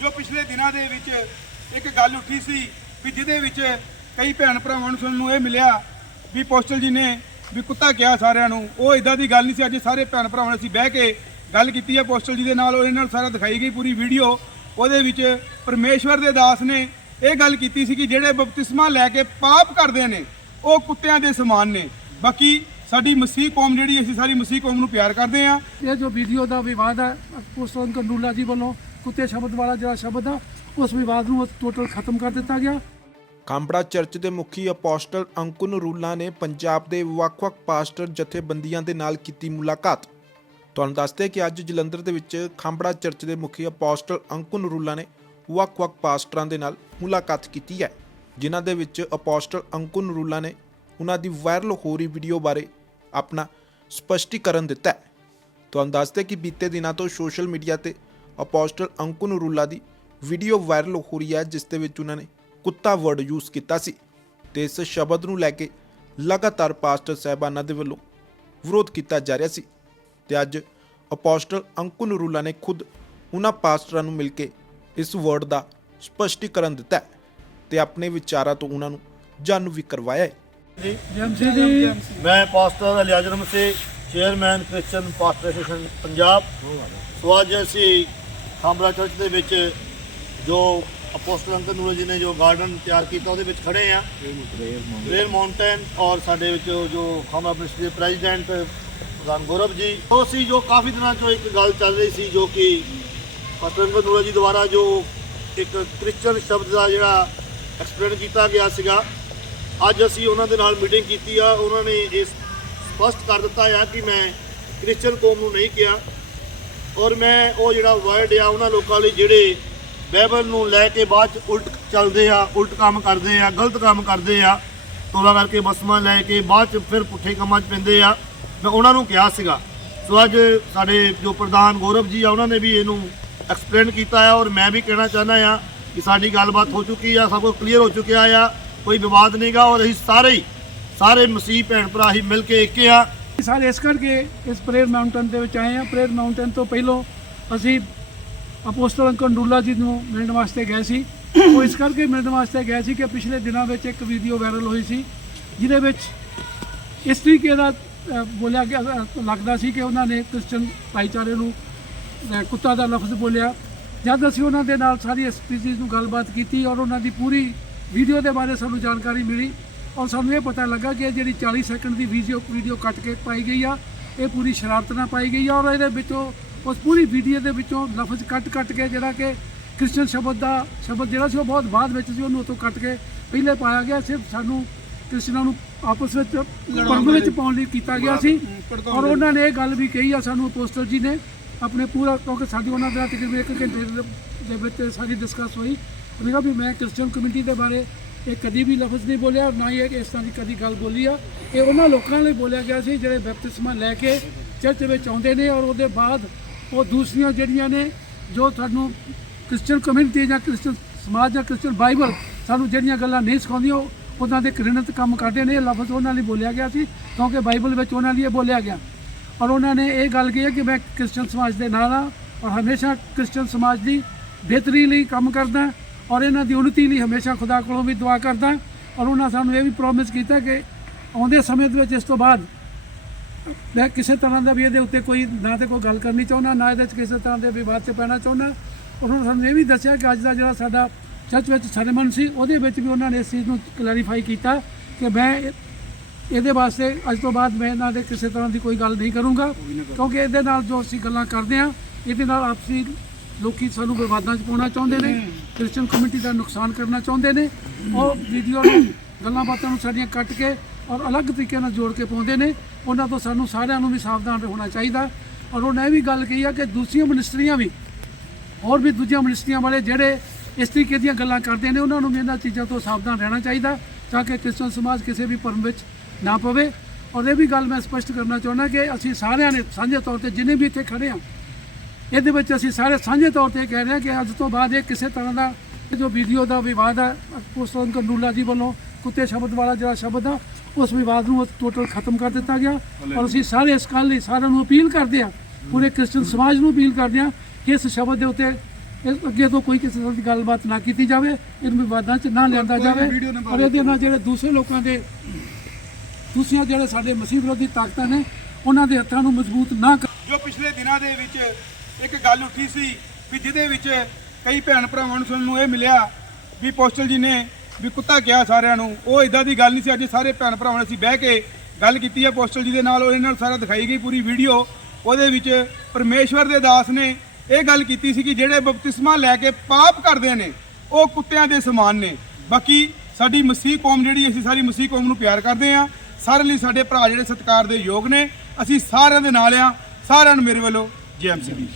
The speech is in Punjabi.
ਜੋ ਪਿਛਲੇ ਦਿਨਾਂ ਦੇ ਵਿੱਚ ਇੱਕ ਗੱਲ ਉੱਠੀ ਸੀ ਵੀ ਜਿਹਦੇ ਵਿੱਚ ਕਈ ਭੈਣ ਭਰਾਵਾਂ ਨੂੰ ਸੁਣਨ ਨੂੰ ਇਹ ਮਿਲਿਆ ਵੀ ਪੋਸਟਲ ਜੀ ਨੇ ਵੀ ਕੁੱਤਾ ਕਿਹਾ ਸਾਰਿਆਂ ਨੂੰ, ਉਹ ਇਦਾਂ ਦੀ ਗੱਲ ਨਹੀਂ ਸੀ, ਅੱਜ ਸਾਰੇ ਭੈਣ ਭਰਾਵਾਂ ਨੇ ਅਸੀਂ ਬਹਿ ਕੇ ਗੱਲ ਕੀਤੀ ਹੈ ਪੋਸਟਲ ਜੀ ਦੇ ਨਾਲ ਉਹਦੇ ਨਾਲ ਸਾਰਾ ਦਿਖਾਈ ਗਈ ਪੂਰੀ ਵੀਡੀਓ। ਉਹਦੇ ਵਿੱਚ ਪਰਮੇਸ਼ਵਰ ਦੇ ਦਾਸ ਨੇ ਇਹ ਗੱਲ ਕੀਤੀ ਸੀ ਕਿ ਜਿਹੜੇ ਬਪਤਿਸਮਾ ਲੈ ਕੇ ਪਾਪ ਕਰਦੇ ਨੇ, ਉਹ ਕੁੱਤਿਆਂ ਦੇ ਸਮਾਨ ਨੇ। ਬਾਕੀ ਸਾਡੀ ਮਸੀਹ ਕੌਮ ਜਿਹੜੀ, ਅਸੀਂ ਸਾਰੀ ਮਸੀਹ ਕੌਮ ਨੂੰ ਪਿਆਰ ਕਰਦੇ ਹਾਂ। ਇਹ ਜੋ ਵੀਡੀਓ ਦਾ ਵਿਵਾਦ ਹੈ ਪੁਸਤਕ ਕੰਡੂਲਾ ਜੀ ਵੱਲੋਂ ਕੁੱਤੇ ਸ਼ਬਦ ਵਾਲਾ ਜਿਹੜਾ ਸ਼ਬਦ ਆ, ਉਸ ਵਿਵਾਦ ਨੂੰ ਟੋਟਲ ਖਤਮ ਕਰ ਦਿੱਤਾ ਗਿਆ। ਕਾਂਬੜਾ ਚਰਚ ਦੇ ਮੁਖੀ ਅਪੋਸਟਲ ਅੰਕੁਨ ਰੂਲਾ ਨੇ ਪੰਜਾਬ ਦੇ ਵੱਖ-ਵੱਖ ਪਾਸਟਰ ਜਥੇਬੰਦੀਆਂ ਦੇ ਨਾਲ ਕੀਤੀ ਮੁਲਾਕਾਤ। ਤੁਹਾਨੂੰ ਦੱਸਦੇ ਕਿ ਅੱਜ ਜਲੰਧਰ ਦੇ ਵਿੱਚ ਖਾਂਬੜਾ ਚਰਚ ਦੇ ਮੁਖੀ ਅਪੋਸਟਲ ਅੰਕੁਨ ਰੂਲਾ ਨੇ ਵੱਖ-ਵੱਖ ਪਾਸਟਰਾਂ ਦੇ ਨਾਲ ਮੁਲਾਕਾਤ ਕੀਤੀ ਹੈ, ਜਿਨ੍ਹਾਂ ਦੇ ਵਿੱਚ ਅਪੋਸਟਲ ਅੰਕੁਨ ਰੂਲਾ ਨੇ ਉਹਨਾਂ ਦੀ ਵਾਇਰਲ ਹੋ ਰਹੀ ਵੀਡੀਓ ਬਾਰੇ ਆਪਣਾ ਸਪਸ਼ਟੀਕਰਨ ਦਿੱਤਾ ਹੈ। ਤੁਹਾਨੂੰ ਦੱਸਦੇ ਕਿ ਬੀਤੇ ਦਿਨਾਂ ਤੋਂ ਸੋਸ਼ਲ ਮੀਡੀਆ ਤੇ ਅਪੋਸਟਲ ਅੰਕੁਨ ਰੂਲਾ ਦੀ ਵੀਡੀਓ ਵਾਇਰਲ ਹੋ ਰਹੀ ਹੈ ਜਿਸ ਦੇ ਵਿੱਚ ਉਹਨਾਂ ਨੇ ਕੁੱਤਾ ਵਰਡ ਯੂਜ਼ ਕੀਤਾ ਸੀ ਤੇ ਇਸ ਸ਼ਬਦ ਨੂੰ ਲੈ ਕੇ ਲਗਾਤਾਰ ਪਾਸਟਰ ਸਾਹਿਬਾਨਾਂ ਦੇ ਵੱਲੋਂ ਵਿਰੋਧ ਕੀਤਾ ਜਾ ਰਿਹਾ ਸੀ। ਤੇ ਅੱਜ ਅਪੋਸਟਲ ਅੰਕੁਨ ਰੂਲਾ ਨੇ ਖੁਦ ਉਹਨਾਂ ਪਾਸਟਰਾਂ ਨੂੰ ਮਿਲ ਕੇ ਇਸ ਵਰਡ ਦਾ ਸਪਸ਼ਟੀਕਰਨ ਦਿੱਤਾ ਤੇ ਆਪਣੇ ਵਿਚਾਰਾਂ ਤੋਂ ਉਹਨਾਂ ਨੂੰ ਜਾਣੂ ਵੀ ਕਰਵਾਇਆ ਹੈ। ਜੀ ਜੈਮਸੀ ਜੀ। ਮੈਂ pastor Eleazar ਮਸੇ chairman Christian pastor association Punjab. So ਅੱਜ ਅਸੀਂ ਖਾਂਬਰਾ ਚਰਚ ਦੇ ਵਿੱਚ ਜੋ ਅਪੋਸਟਲ ਅੰਕਲ ਨੂਰ ਜੀ ਨੇ ਜੋ ਗਾਰਡਨ ਤਿਆਰ ਕੀਤਾ, ਉਹਦੇ ਵਿੱਚ ਖੜੇ ਆ। ਰੇਲ ਮਾਊਂਟੇਨ ਔਰ ਸਾਡੇ ਵਿੱਚ ਜੋ ਖਾਂਬਰਾ ਮਿਨਿਸਟਰੀ ਦੇ ਪ੍ਰੈਜ਼ੀਡੈਂਟ ਪ੍ਰਧਾਨ ਗੌਰਵ ਜੀ, ਉਹ ਸੀ ਜੋ ਕਾਫੀ ਦਿਨਾਂ ਤੋਂ ਇੱਕ ਗੱਲ ਚੱਲ ਰਹੀ ਸੀ ਜੋ ਕਿ ਪਾਸਟਰ ਅੰਕਲ ਨੂਰ ਜੀ ਦੁਆਰਾ ਜੋ ਇੱਕ ਕ੍ਰਿਸਚੀਅਨ ਸ਼ਬਦ ਦਾ ਜਿਹੜਾ ਐਕਸਪਲੇਨ ਕੀਤਾ ਗਿਆ ਸੀਗਾ, ਅੱਜ ਅਸੀਂ ਉਹਨਾਂ ਦੇ ਨਾਲ ਮੀਟਿੰਗ ਕੀਤੀ ਆ। ਉਹਨਾਂ ਨੇ ਇਸ ਸਪਸ਼ਟ ਕਰ ਦਿੱਤਾ ਆ ਕਿ ਮੈਂ ਕ੍ਰਿਸਚੀਅਨ ਕੌਮ ਨੂੰ ਨਹੀਂ ਕਿਹਾ। ਔਰ ਮੈਂ ਉਹ ਜਿਹੜਾ ਵਰਡ ਆ, ਉਹਨਾਂ ਲੋਕਾਂ ਲਈ ਜਿਹੜੇ ਬਾਈਬਲ ਨੂੰ ਲੈ ਕੇ ਬਾਅਦ ਚ ਉਲਟ ਚੱਲਦੇ ਆ, ਉਲਟ ਕੰਮ ਕਰਦੇ ਆ, ਗਲਤ ਕੰਮ ਕਰਦੇ ਆ ਤੋਬਾ ਕਰਕੇ ਬਸਮਾ ਲੈ ਕੇ ਬਾਅਦ ਚ ਫਿਰ ਪੁੱਠੇ ਕੰਮਾਂ 'ਚ ਪੈਂਦੇ ਆ, ਮੈਂ ਉਹਨਾਂ ਨੂੰ ਕਿਹਾ ਸੀਗਾ। ਸੋ ਅੱਜ ਸਾਡੇ ਜੋ ਪ੍ਰਧਾਨ ਗੌਰਵ ਜੀ ਆ, ਉਹਨਾਂ ਨੇ ਵੀ ਇਹਨੂੰ ਐਕਸਪਲੇਨ ਕੀਤਾ ਆ ਔਰ ਮੈਂ ਵੀ ਕਹਿਣਾ ਚਾਹੁੰਦਾ ਆ ਕਿ ਸਾਡੀ ਗੱਲਬਾਤ ਹੋ ਚੁੱਕੀ ਆ, ਸਭ ਕੁਝ ਕਲੀਅਰ ਹੋ ਚੁੱਕਿਆ ਆ, ਕੋਈ ਵਿਵਾਦ ਨਹੀਂਗਾ ਔਰ ਅਸੀਂ ਸਾਰੇ ਹੀ, ਸਾਰੇ ਮਸੀਹ ਭੈਣ ਭਰਾ ਹੀ ਮਿਲ ਕੇ ਇੱਕ ਆ। ਸਾਰੇ ਇਸ ਕਰਕੇ ਇਸ ਪ੍ਰੇਅਰ ਮਾਊਂਟਨ ਦੇ ਵਿੱਚ ਆਏ ਆ ਪ੍ਰੇਅਰ ਮਾਊਂਟਨ ਤੋਂ ਪਹਿਲਾਂ ਅਸੀਂ ਅਪੋਸਟਲ ਅੰਕਲ ਡੁੱਲਾ ਜੀ ਨੂੰ ਮਿਲਣ ਵਾਸਤੇ ਗਏ ਸੀ। ਉਹ ਇਸ ਕਰਕੇ ਮਿਲਣ ਵਾਸਤੇ ਗਏ ਸੀ ਕਿ ਪਿਛਲੇ ਦਿਨਾਂ ਵਿੱਚ ਇੱਕ ਵੀਡੀਓ ਵਾਇਰਲ ਹੋਈ ਸੀ, ਜਿਹਦੇ ਵਿੱਚ ਇਸ ਤਰੀਕੇ ਦਾ ਬੋਲਿਆ ਗਿਆ ਲੱਗਦਾ ਸੀ ਕਿ ਉਹਨਾਂ ਨੇ ਕ੍ਰਿਸਚਨ ਭਾਈਚਾਰੇ ਨੂੰ ਕੁੱਤਾ ਦਾ ਲਫ਼ਜ਼ ਬੋਲਿਆ। ਜਦ ਅਸੀਂ ਉਹਨਾਂ ਦੇ ਨਾਲ ਸਾਰੀ ਇਸ ਨੂੰ ਗੱਲਬਾਤ ਕੀਤੀ ਔਰ ਉਹਨਾਂ ਦੀ ਪੂਰੀ ਵੀਡੀਓ ਦੇ ਬਾਰੇ ਸਾਨੂੰ ਜਾਣਕਾਰੀ ਮਿਲੀ ਔਰ ਸਾਨੂੰ ਇਹ ਪਤਾ ਲੱਗਾ ਕਿ ਇਹ ਜਿਹੜੀ 40 ਸੈਕਿੰਡ ਦੀ ਵੀਡੀਓ ਵੀਡੀਓ ਕੱਟ ਕੇ ਪਾਈ ਗਈ ਆ ਇਹ ਪੂਰੀ ਸ਼ਰਾਰਤ ਨਾਲ ਪਾਈ ਗਈ ਆ ਔਰ ਇਹਦੇ ਵਿੱਚੋਂ ਉਸ ਪੂਰੀ ਵੀਡੀਓ ਦੇ ਵਿੱਚੋਂ ਲਫ਼ਜ਼ ਕੱਟ ਕੱਟ ਕੇ ਜਿਹੜਾ ਕਿ ਕ੍ਰਿਸਚਨ ਸ਼ਬਦ ਦਾ ਸ਼ਬਦ ਜਿਹੜਾ ਸੀ ਉਹ ਬਹੁਤ ਬਾਅਦ ਵਿੱਚ ਸੀ ਉਹਨੂੰ ਉਤੋਂ ਕੱਟ ਕੇ ਪਹਿਲੇ ਪਾਇਆ ਗਿਆ ਸਿਰਫ ਸਾਨੂੰ ਕ੍ਰਿਸਚਨਾਂ ਨੂੰ ਆਪਸ ਵਿੱਚ ਪੰਗ ਵਿੱਚ ਪਾਉਣ ਲਈ ਕੀਤਾ ਗਿਆ ਸੀ। ਔਰ ਉਹਨਾਂ ਨੇ ਇਹ ਗੱਲ ਵੀ ਕਹੀ ਆ ਸਾਨੂੰ ਅਪੋਸਟਲ ਜੀ ਨੇ ਆਪਣੇ ਪੂਰਾ ਕਿਉਂਕਿ ਸਾਡੀ ਉਹਨਾਂ ਦੇ ਨਾਲ ਤਕਰੀਬਨ ਇੱਕ ਘੰਟੇ ਦੇ- ਵਿੱਚ ਸਾਰੀ ਡਿਸਕਸ ਹੋਈ। ਉਹਨੇ ਵੀ ਮੈਂ ਕ੍ਰਿਸਚਨ ਕਮਿਊਨਿਟੀ ਦੇ ਬਾਰੇ ਇਹ ਕਦੀ ਵੀ ਲਫ਼ਜ਼ ਨਹੀਂ ਬੋਲਿਆ ਔਰ ਨਾ ਹੀ ਇਹ ਇਸ ਤਰ੍ਹਾਂ ਦੀ ਕਦੀ ਗੱਲ ਬੋਲੀ ਆ। ਇਹ ਉਹਨਾਂ ਲੋਕਾਂ ਲਈ ਬੋਲਿਆ ਗਿਆ ਸੀ ਜਿਹੜੇ ਬੈਪਤਿਸਮਾ ਲੈ ਕੇ ਚਰਚ ਵਿੱਚ ਆਉਂਦੇ ਨੇ ਔਰ ਉਹਦੇ ਬਾਅਦ ਉਹ ਦੂਸਰੀਆਂ ਜਿਹੜੀਆਂ ਨੇ ਜੋ ਸਾਨੂੰ ਕ੍ਰਿਸਚਨ ਕਮਿਊਨਿਟੀ ਜਾਂ ਕ੍ਰਿਸਚਨ ਸਮਾਜ ਜਾਂ ਕ੍ਰਿਸਚਨ ਬਾਈਬਲ ਸਾਨੂੰ ਜਿਹੜੀਆਂ ਗੱਲਾਂ ਨਹੀਂ ਸਿਖਾਉਂਦੀਆਂ, ਉਹ ਉਹਨਾਂ ਦੇ ਘ੍ਰਿਣਤ ਕੰਮ ਕਰਦੇ ਨੇ। ਇਹ ਲਫ਼ਜ਼ ਉਹਨਾਂ ਲਈ ਬੋਲਿਆ ਗਿਆ ਸੀ, ਕਿਉਂਕਿ ਬਾਈਬਲ ਵਿੱਚ ਉਹਨਾਂ ਲਈ ਇਹ ਬੋਲਿਆ ਗਿਆ। ਔਰ ਉਹਨਾਂ ਨੇ ਇਹ ਗੱਲ ਕਹੀ ਕਿ ਮੈਂ ਕ੍ਰਿਸਚਨ ਸਮਾਜ ਦੇ ਨਾਲ ਹਾਂ ਔਰ ਹਮੇਸ਼ਾ ਕ੍ਰਿਸਚਨ ਸਮਾਜ ਦੀ ਬਿਹਤਰੀ ਲਈ ਕੰਮ ਕਰਦਾ। ਔਰ ਇਹਨਾਂ ਦੀ ਉન્નਤੀ ਲਈ ਹਮੇਸ਼ਾ ਖੁਦਾ ਕੋਲੋਂ ਵੀ ਦੁਆ ਕਰਦਾ ਔਰ ਉਹਨਾਂ ਸਾਨੂੰ ਇਹ ਵੀ ਪ੍ਰੋਮਿਸ ਕੀਤਾ ਕਿ ਆਉਂਦੇ ਸਮੇਂ ਦੇ ਵਿੱਚ ਇਸ ਤੋਂ ਬਾਅਦ ਮੈਂ ਕਿਸੇ ਤਰ੍ਹਾਂ ਦਾ ਵੀ ਇਹਦੇ ਉੱਤੇ ਕੋਈ ਨਾ ਤੇ ਕੋਈ ਗੱਲ ਕਰਨੀ ਚਾਹੁੰਦਾ, ਨਾ ਇਹਦੇ 'ਚ ਕਿਸੇ ਤਰ੍ਹਾਂ ਦੇ ਵਿਵਾਦ 'ਚ ਪੈਣਾ ਚਾਹੁੰਦਾ। ਉਹਨਾਂ ਨੇ ਸਾਨੂੰ ਇਹ ਵੀ ਦੱਸਿਆ ਕਿ ਅੱਜ ਦਾ ਜਿਹੜਾ ਸਾਡਾ ਚਰਚ ਵਿੱਚ ਸੈਰੇਮਨ ਸੀ, ਉਹਦੇ ਵਿੱਚ ਵੀ ਉਹਨਾਂ ਨੇ ਇਸ ਚੀਜ਼ ਨੂੰ ਕਲੈਰੀਫਾਈ ਕੀਤਾ ਕਿ ਮੈਂ ਇਹ- ਇਹਦੇ ਵਾਸਤੇ ਅੱਜ ਤੋਂ ਬਾਅਦ ਮੈਂ ਇਹਨਾਂ ਦੇ ਕਿਸੇ ਤਰ੍ਹਾਂ ਦੀ ਕੋਈ ਗੱਲ ਨਹੀਂ ਕਰੂੰਗਾ, ਕਿਉਂਕਿ ਇਹਦੇ ਨਾਲ ਜੋ ਅਸੀਂ ਗੱਲਾਂ ਕਰਦੇ ਆ ਇਹਦੇ ਨਾਲ ਆਪਸੀ ਲੋਕੀ ਸਾਨੂੰ ਵਿਵਾਦਾਂ 'ਚ ਪਾਉਣਾ ਚਾਹੁੰਦੇ ਨੇ, ਕ੍ਰਿਸਚੀਅਨ ਕਮਿਊਨਿਟੀ ਦਾ ਨੁਕਸਾਨ ਕਰਨਾ ਚਾਹੁੰਦੇ ਨੇ ਉਹ ਵੀਡੀਓ ਨੂੰ, ਗੱਲਾਂ ਬਾਤਾਂ ਨੂੰ ਸਾਡੀਆਂ ਕੱਟ ਕੇ ਔਰ ਅਲੱਗ ਤਰੀਕੇ ਨਾਲ ਜੋੜ ਕੇ ਪਾਉਂਦੇ ਨੇ, ਉਹਨਾਂ ਤੋਂ ਸਾਨੂੰ ਸਾਰਿਆਂ ਨੂੰ ਵੀ ਸਾਵਧਾਨ ਰਹਿਣਾ ਚਾਹੀਦਾ। ਔਰ ਉਹਨੇ ਇਹ ਵੀ ਗੱਲ ਕਹੀ ਆ ਕਿ ਦੂਸਰੀਆਂ ਮਿਨਿਸਟਰੀਆਂ ਵੀ, ਹੋਰ ਵੀ ਦੂਜੀਆਂ ਮਿਨਿਸਟਰੀਆਂ ਵਾਲੇ ਜਿਹੜੇ ਇਸ ਤਰੀਕੇ ਦੀਆਂ ਗੱਲਾਂ ਕਰਦੇ ਨੇ, ਉਹਨਾਂ ਨੂੰ ਵੀ ਇਹਨਾਂ ਚੀਜ਼ਾਂ ਤੋਂ ਸਾਵਧਾਨ ਰਹਿਣਾ ਚਾਹੀਦਾ ਤਾਂ ਕਿ ਕ੍ਰਿਸਚਨ ਸਮਾਜ ਕਿਸੇ ਵੀ ਭਰਮ ਵਿੱਚ ਨਾ ਪਵੇ। ਔਰ ਇਹ ਵੀ ਗੱਲ ਮੈਂ ਸਪਸ਼ਟ ਕਰਨਾ ਚਾਹੁੰਦਾ ਕਿ ਅਸੀਂ ਸਾਰਿਆਂ ਨੇ ਸਾਂਝੇ ਤੌਰ ਤੇ ਜਿੰਨੇ ਵੀ ਇੱਥੇ ਖੜੇ ਹਾਂ ਇਹਦੇ ਵਿੱਚ ਅਸੀਂ ਸਾਰੇ ਸਾਂਝੇ ਤੌਰ ਤੇ ਕਹਿ ਰਹੇ ਹਾਂ ਕਿ ਅੱਜ ਤੋਂ ਬਾਅਦ ਇਹ ਕਿਸੇ ਤਰ੍ਹਾਂ ਦਾ ਜੋ ਵੀਡੀਓ ਦਾ ਵਿਵਾਦ ਹੈ ਪੁਸਤਕ ਕੰਡੂਲਾ ਜੀ ਵੱਲੋਂ ਕੁੱਤੇ ਸ਼ਬਦ ਵਾਲਾ ਜਿਹੜਾ ਸ਼ਬਦ ਆ ਉਸ ਵਿਵਾਦ ਨੂੰ ਟੋਟਲ ਖਤਮ ਕਰ ਦਿੱਤਾ ਗਿਆ। ਔਰ ਅਸੀਂ ਸਾਰੇ ਇਸ ਗੱਲ ਲਈ ਸਾਰਿਆਂ ਨੂੰ ਅਪੀਲ ਕਰਦੇ ਹਾਂ ਪੂਰੇ ਕ੍ਰਿਸਚਨ ਸਮਾਜ ਨੂੰ ਅਪੀਲ ਕਰਦੇ ਹਾਂ ਕਿ ਇਸ ਸ਼ਬਦ ਦੇ ਉੱਤੇ ਇਸ ਅੱਗੇ ਤੋਂ ਕੋਈ ਕਿਸੇ ਤਰ੍ਹਾਂ ਦੀ ਗੱਲਬਾਤ ਨਾ ਕੀਤੀ ਜਾਵੇ ਇਹਨੂੰ ਵਿਵਾਦਾਂ 'ਚ ਨਾ ਲਿਆਂਦਾ ਜਾਵੇ। ਔਰ ਇਹਦੇ ਨਾਲ ਜਿਹੜੇ ਦੂਸਰੇ ਲੋਕਾਂ ਦੇ ਦੂਸਰੀਆਂ ਜਿਹੜੇ ਸਾਡੇ ਮਸੀਹ ਵਿਰੋਧੀ ਤਾਕਤਾਂ ਨੇ ਉਹਨਾਂ ਦੇ ਹੱਥਾਂ ਨੂੰ ਮਜ਼ਬੂਤ ਨਾ ਕਰ ਜੋ ਪਿਛਲੇ ਦਿਨਾਂ ਦੇ ਵਿੱਚ ਇੱਕ ਗੱਲ ਉੱਠੀ ਸੀ ਵੀ ਜਿਹਦੇ ਵਿੱਚ ਕਈ ਭੈਣ ਭਰਾਵਾਂ ਨੂੰ ਸਾਨੂੰ ਇਹ ਮਿਲਿਆ ਵੀ ਪੋਸਟਲ ਜੀ ਨੇ ਵੀ ਕੁੱਤਾ ਕਿਹਾ ਸਾਰਿਆਂ ਨੂੰ। ਉਹ ਇਦਾਂ ਦੀ ਗੱਲ ਨਹੀਂ ਸੀ, ਅੱਜ ਸਾਰੇ ਭੈਣ ਭਰਾਵਾਂ ਨੇ ਅਸੀਂ ਬਹਿ ਕੇ ਗੱਲ ਕੀਤੀ ਹੈ ਪੋਸਟਲ ਜੀ ਦੇ ਨਾਲ, ਉਹ ਇਹਨਾਂ ਨਾਲ ਸਾਰਾ ਦਿਖਾਈ ਗਈ ਪੂਰੀ ਵੀਡੀਓ। ਉਹਦੇ ਵਿੱਚ ਪਰਮੇਸ਼ਵਰ ਦੇ ਦਾਸ ਨੇ ਇਹ ਗੱਲ ਕੀਤੀ ਸੀ ਕਿ ਜਿਹੜੇ ਬਪਤਿਸਮਾ ਲੈ ਕੇ ਪਾਪ ਕਰਦੇ ਨੇ, ਉਹ ਕੁੱਤਿਆਂ ਦੇ ਸਮਾਨ ਨੇ। ਬਾਕੀ ਸਾਡੀ ਮਸੀਹ ਕੌਮ ਜਿਹੜੀ, ਅਸੀਂ ਸਾਰੀ ਮਸੀਹ ਕੌਮ ਨੂੰ ਪਿਆਰ ਕਰਦੇ ਆ ਸਾਰੇ ਲਈ ਸਾਡੇ ਭਰਾ ਜਿਹੜੇ ਸਤਿਕਾਰ ਦੇ ਯੋਗ ਨੇ, ਅਸੀਂ ਸਾਰਿਆਂ ਦੇ ਨਾਲ ਆ ਸਾਰਿਆਂ ਨੂੰ ਮੇਰੇ ਵੱਲੋਂ ਜੈਮਸੀ ਦੀ